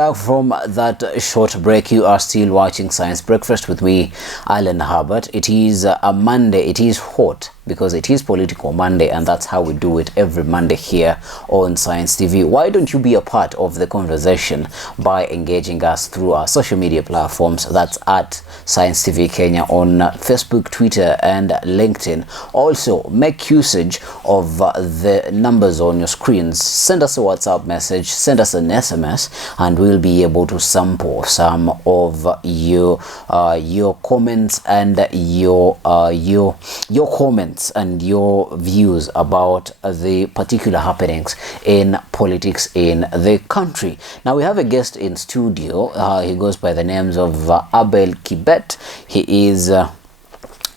Back from that short break, you are still watching Science Breakfast with me, Alan Herbert. It is a Monday. It is hot because it is Political Monday, and that's how we do it every Monday here on Science TV. Why don't you be a part of the conversation by engaging us through our social media platforms? That's at Science TV Kenya on Facebook, Twitter, and LinkedIn. Also, make usage of the numbers on your screens. Send us a WhatsApp message, send us an SMS, and we'll be able to sample some of your comments and your comments and your views about the particular happenings in politics in the country. Now we have a guest in studio. He goes by the names of Abel Kibet. He is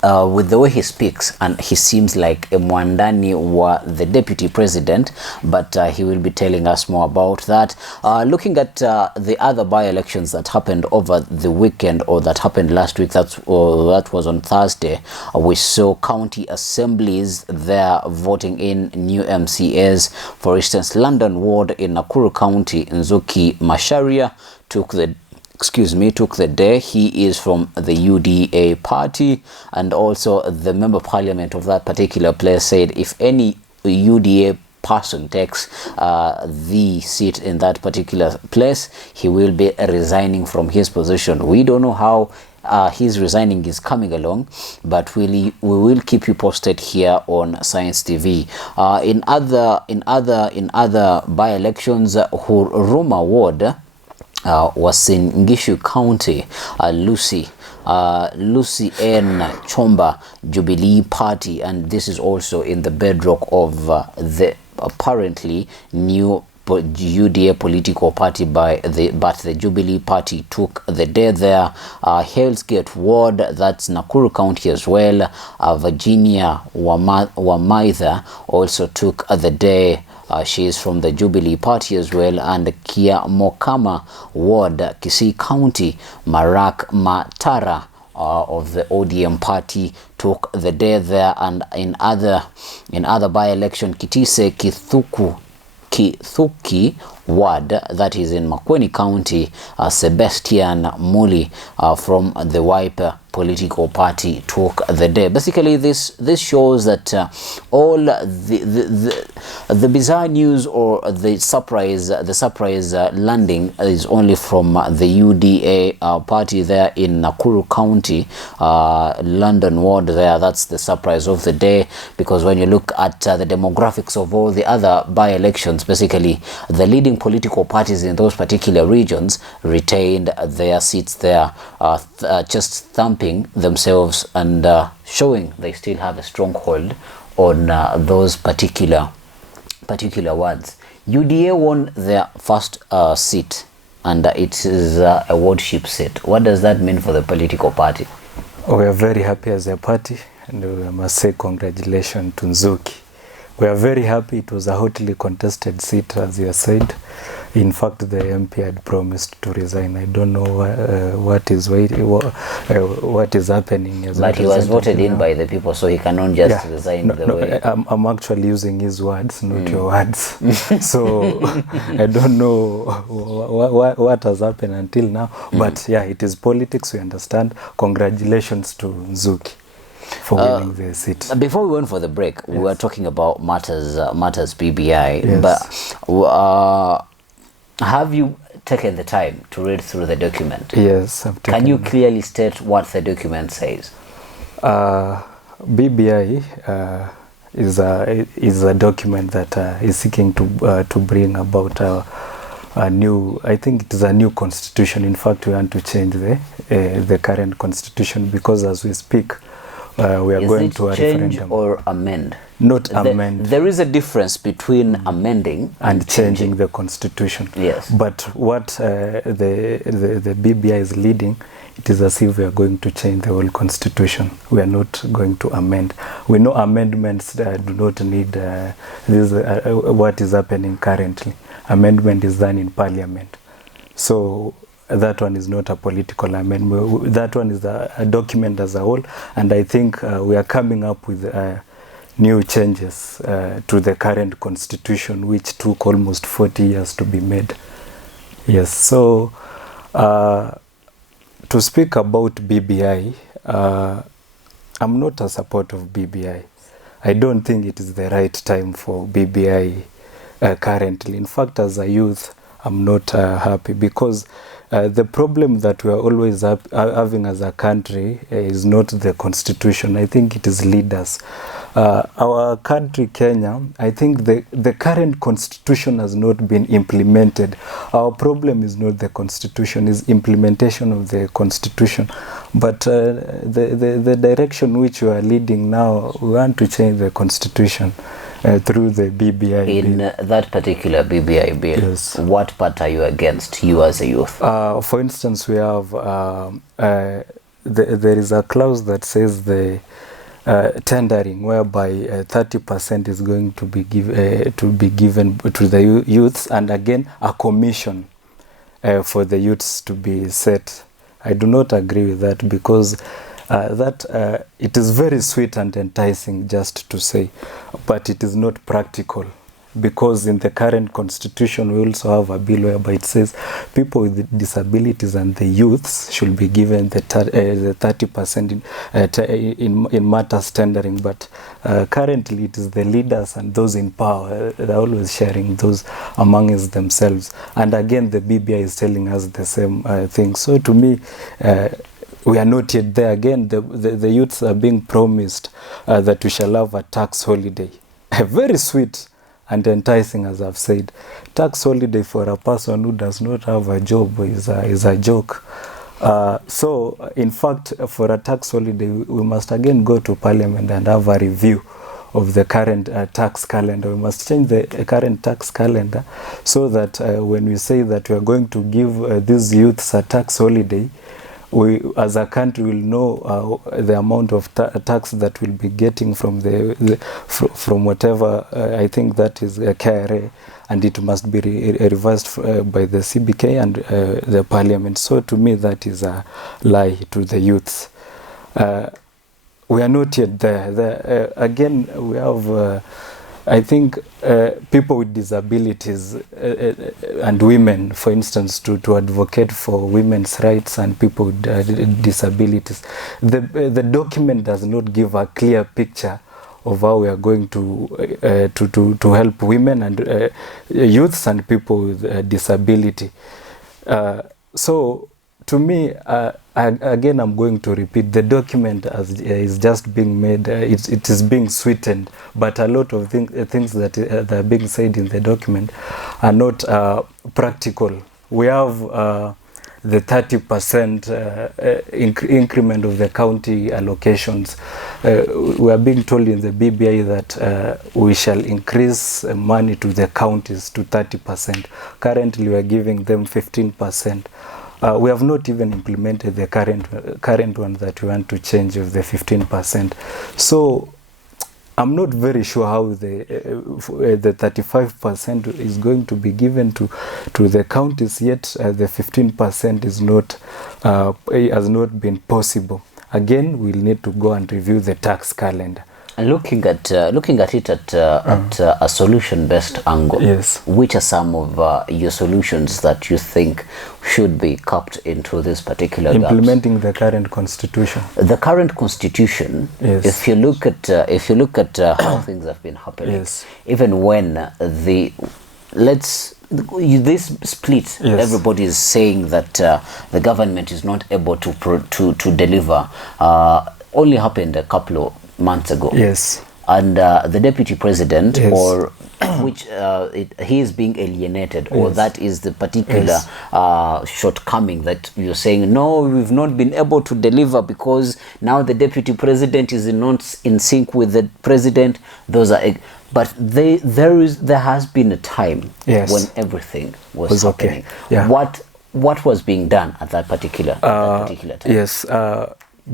with the way he speaks, and he seems like a Mwandani wa the deputy president, but he will be telling us more about that. Looking at the other by-elections that happened over the weekend, or that happened last week, that was on Thursday, we saw county assemblies there voting in new MCAs. For instance, London Ward in Nakuru County, Nzuki Macharia took the day. He is from the UDA party, and also the member of parliament of that particular place said if any UDA person takes the seat in that particular place, he will be resigning from his position. We don't know how his resigning is coming along, but we will keep you posted here on Science TV. In other by-elections, Huruma Ward was in Ngishu County. Lucy N. Chomba Jubilee Party, and this is also in the bedrock of the apparently new UDA political party but the Jubilee Party took the day there. Hell's Gate Ward, that's Nakuru County as well. Virginia Wamaitha also took the day. She is from the Jubilee Party as well. And Kia Mokama Ward, Kisii County, Marak Matara of the ODM party took the day there. And in other by-election, Kitise Kithuki Ward, that is in Makueni County, Sebastian Muli from the Wiper political party took the day. Basically, this shows that all the bizarre news or the surprise landing is only from the UDA party there in Nakuru County, London Ward there. That's the surprise of the day, because when you look at the demographics of all the other by-elections, basically the leading political parties in those particular regions retained their seats there, just thumping themselves and showing they still have a stronghold on those particular wards. UDA won their first seat, and it is a wardship seat. What does that mean for the political party? We are very happy as a party, and we must say congratulations to Nzuki. We are very happy. It was a hotly contested seat, as you said. In fact, the MP had promised to resign. I don't know what is happening. But he was voted in by the people, so he cannot just resign way. I'm actually using his words, not your words. So I don't know what has happened until now. But yeah, it is politics, we understand. Congratulations to Nzuki for winning the seat. Before we went for the break, we were talking about matters BBI. Yes. But have you taken the time to read through the document? Yes, I've taken. Can you clearly state what the document says? BBI is a document that is seeking to bring about a new, I think it is a new constitution. In fact, we want to change the current constitution, because as we speak, we are going to a referendum. Change or amend? Not amend. There is a difference between amending and changing the constitution. Yes. But what the BBI is leading, it is as if we are going to change the whole constitution. We are not going to amend. We know amendments do not need what is happening currently. Amendment is done in parliament. So that one is not a political amendment. That one is a document as a whole. And I think we are coming up with new changes to the current constitution, which took almost 40 years to be made. Yes, so to speak about BBI, I'm not a supporter of BBI. I don't think it is the right time for BBI currently. In fact, as a youth, I'm not happy because the problem that we are always having as a country is not the constitution. I think it is leaders. Our country, Kenya, I think the current constitution has not been implemented. Our problem is not the constitution, is implementation of the constitution. But the direction which we are leading now, we want to change the constitution through the BBI in bill. That particular BBI bill. Yes. What part are you against, you as a youth? For instance, we have there is a clause that says the tendering, whereby 30% is going to be given to the youths, and again a commission for the youths to be set. I do not agree with that because it is very sweet and enticing just to say, but it is not practical. Because in the current constitution, we also have a bill whereby it says people with disabilities and the youths should be given the 30% in matters tendering. But currently, it is the leaders and those in power. They're always sharing those amongst themselves. And again, the BBI is telling us the same thing. So to me, we are not yet there. Again, the youths are being promised that we shall have a tax holiday. Very sweet and enticing, as I've said. Tax holiday for a person who does not have a job is a joke. So, in fact, for a tax holiday, we must again go to Parliament and have a review of the current tax calendar. We must change the current tax calendar so that when we say that we are going to give these youths a tax holiday, we as a country will know the amount of tax that we'll be getting from from whatever I think that is a KRA, and it must be reversed by the CBK and the Parliament. So to me, that is a lie to the youths. We are not yet there. Again, we have I think people with disabilities and women, for instance, to advocate for women's rights and people with disabilities. The document does not give a clear picture of how we are going to help women and youths and people with disability. So to me, again, I'm going to repeat, the document is just being made, it is being sweetened, but a lot of things that are being said in the document are not practical. We have the 30% increment of the county allocations. We are being told in the BBI that we shall increase money to the counties to 30%. Currently, we are giving them 15%. We have not even implemented the current one that we want to change of the 15%. So I'm not very sure how the 35% is going to be given to the counties, yet the 15% is not has not been possible. Again, we'll need to go and review the tax calendar. And looking at it at a solution-based angle, yes, which are some of your solutions that you think should be cupped into this particular implementing the current constitution? The current constitution, yes. If you look at how things have been happening, yes, even when this split, yes, everybody is saying that the government is not able to deliver, only happened a couple of months ago. Yes. And the deputy president, yes, or which he is being alienated, or yes, that is the particular yes, shortcoming that you're saying, no, we've not been able to deliver because now the deputy president is not in sync with the president. Those are, but there has been a time, yes, when everything was happening. Okay. Yeah. What was being done at that particular time? Yes.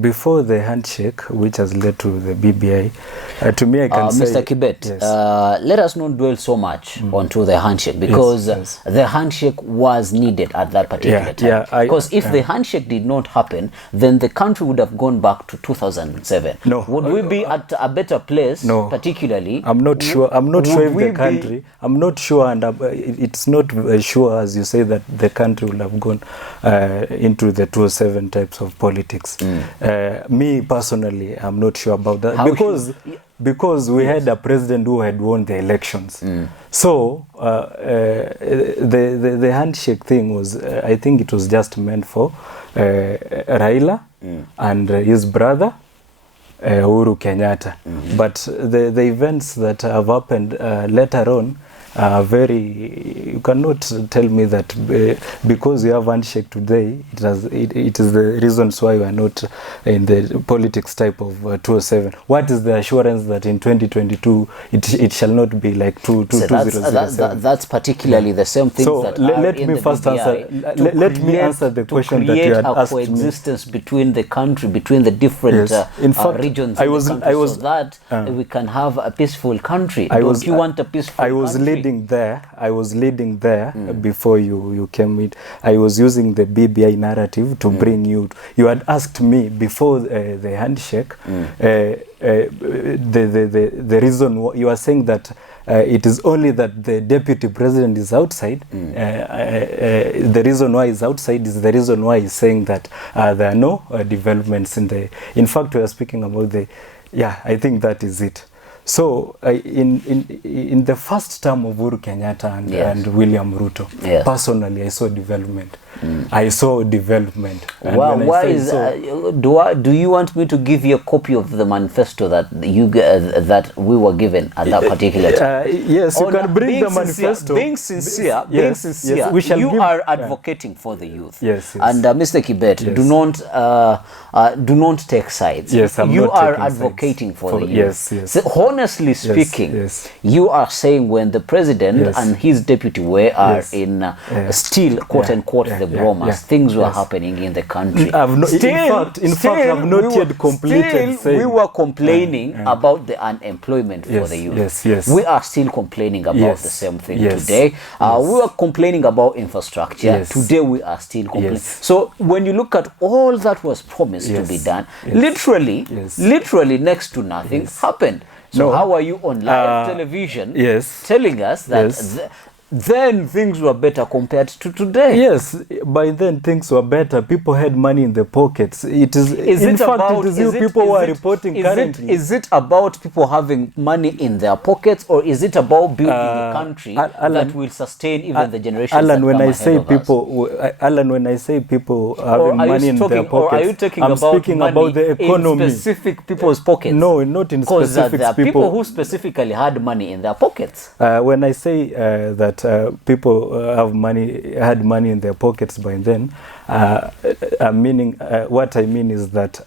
before the handshake, which has led to the BBI, to me, I can say... Mr. Kibet, yes. Let us not dwell so much onto the handshake, because the handshake was needed at that particular time. Because if the handshake did not happen, then the country would have gone back to 2007. No. Would we be at a better place, no. particularly? I'm not sure. I'm not sure if the country... I'm not sure, and it's not sure, as you say, that the country will have gone into the 2007 types of politics. Me personally, I'm not sure about that. Because we had a president who had won the elections. So the handshake thing was, I think it was just meant for Raila and his brother Uhuru Kenyatta. But the events that have happened later on are very... You cannot tell me that because you have handshake today, it is the reasons why we are not in the politics type of 2007. What is the assurance that in 2022 it shall not be like 2007? That's particularly the same things so that let me first answer. Let me answer the question that you had asked me. Coexistence between the country, between the different in fact, regions in the country, so that we can have a peaceful country. Don't you want a peaceful country? I was leading there before you came in. I was using the BBI narrative to bring you. You had asked me before the handshake. The reason you are saying that it is only that the deputy president is outside. The reason why he's outside is the reason why he's saying that there are no developments in the... In fact, we are speaking about the... Yeah, I think that is it. So in the first term of Uhuru Kenyatta and William Ruto, personally, I saw development. I saw development. Well, why is do you want me to give you a copy of the manifesto that that we were given at that particular time? Yes, you can bring the manifesto. Being sincere, we shall you are advocating for the youth. Yes. And Mr. Kibet, do not take sides. Yes, you are advocating for the youth. Yes. So, honestly speaking, you are saying when the president and his deputy are in still quote unquote the bromas, things were happening in the country. In fact, I've not yet completed saying. We were complaining about the unemployment for the youth. We are still complaining about the same thing today. We were complaining about infrastructure. Today we are still complaining. So when you look at all that was promised to be done, literally next to nothing happened. So how are you on live television telling us that then things were better compared to today? Yes, by then things were better. People had money in their pockets. It is in fact, it is you people who are reporting currently. Is it about people having money in their pockets, or is it about building a country that will sustain even the generations Alan, that when come I say ahead of people, us? Alan, when I say people having money in their pockets, or are you talking I'm about speaking about the economy in specific people's pockets? No, not in specific there are people who specifically had money in their pockets. When I say that people had money in their pockets by then, meaning what I mean is that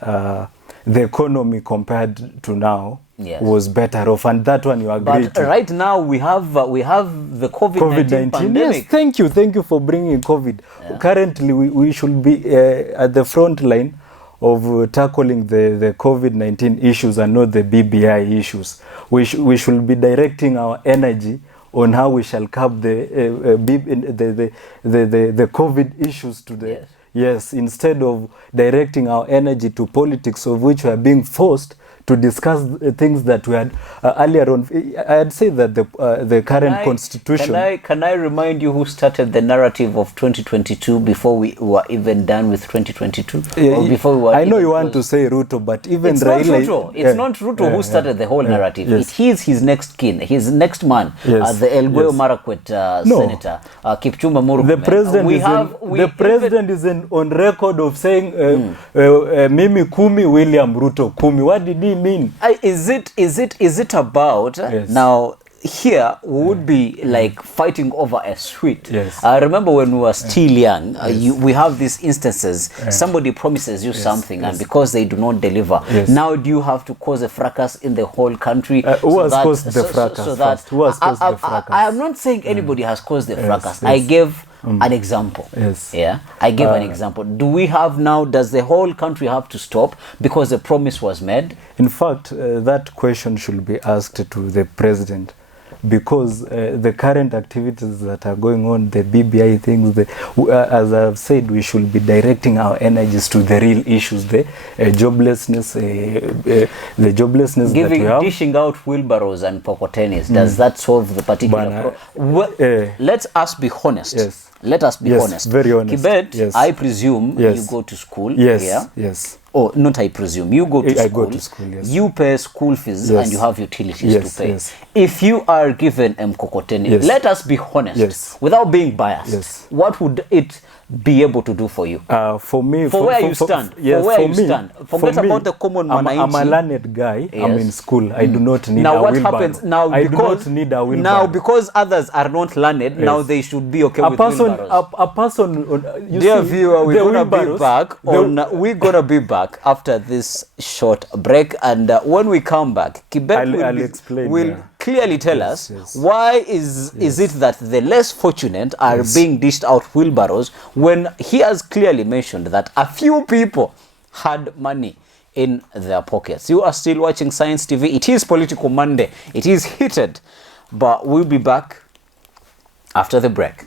the economy compared to now was better off, and that one you agree to. Right now we have the COVID-19 pandemic. Yes, thank you for bringing COVID. Currently we should be at the front line of tackling the COVID-19 issues and not the BBI issues. We should be directing our energy on how we shall curb the COVID issues today. Instead of directing our energy to politics, of which we are being forced to discuss things that we had earlier on. I'd say that the current constitution... Can I remind you who started the narrative of 2022 before we were even done with 2022? Or before we were I know you want to say Ruto, but even it's Raila... Not Ruto. It's not Ruto who started the whole narrative. It is his next kin, his next man, the Elgeyo Marakwet senator, Kipchumba Murkomen. The president is on record of saying, Mimi Kumi, William Ruto Kumi. What did he mean? Is it about now? Here we would be like fighting over a sweet. I remember when we were still young, we have these instances. Somebody promises you something, and because they do not deliver, now do you have to cause a fracas in the whole country? Who has caused the fracas? Who has caused the fracas? I am not saying anybody has caused the fracas. I gave an example. Yes. Yeah, I give an example. Do we have now, does the whole country have to stop because a promise was made? In fact, that question should be asked to the president, because the current activities that are going on, the BBI things, as I've said, we should be directing our energies to the real issues, the joblessness, the joblessness that we have. Dishing out wheelbarrows and pocotenis, does that solve the particular problem? Let us be honest. Yes. Let us be honest. Very honest. Kibet, Yes. I presume Yes. you go to school. Yes. Yeah? Yes. Oh, not I presume. You go to school. I go to school, yes. You pay school fees, Yes. and you have utilities Yes, to pay. yes. If you are given mkokoteni, Yes. let us be honest, Yes. without being biased. Yes. What would it be able to do for you? For me, For where you stand. yes, For where you me, stand. Forget for me, about the common I'm a mananchi. learned guy. I'm Yes. in school. I do not need Now a what wheelbarrow. happens now? I do Because not need a wheelbarrow. now because others are not learned, now they should be okay with wheelbarrows. a person. You Dear see, viewer, we're the gonna be wheelbarrows, back we're gonna be back after this short break, and when we come back, Kibet I'll explain, will yeah. clearly tell us yes. why is it that the less fortunate are being dished out wheelbarrows, when he has clearly mentioned that a few people had money in their pockets. You are still watching Science TV. It is Political Monday. It is heated, but we'll be back after the break.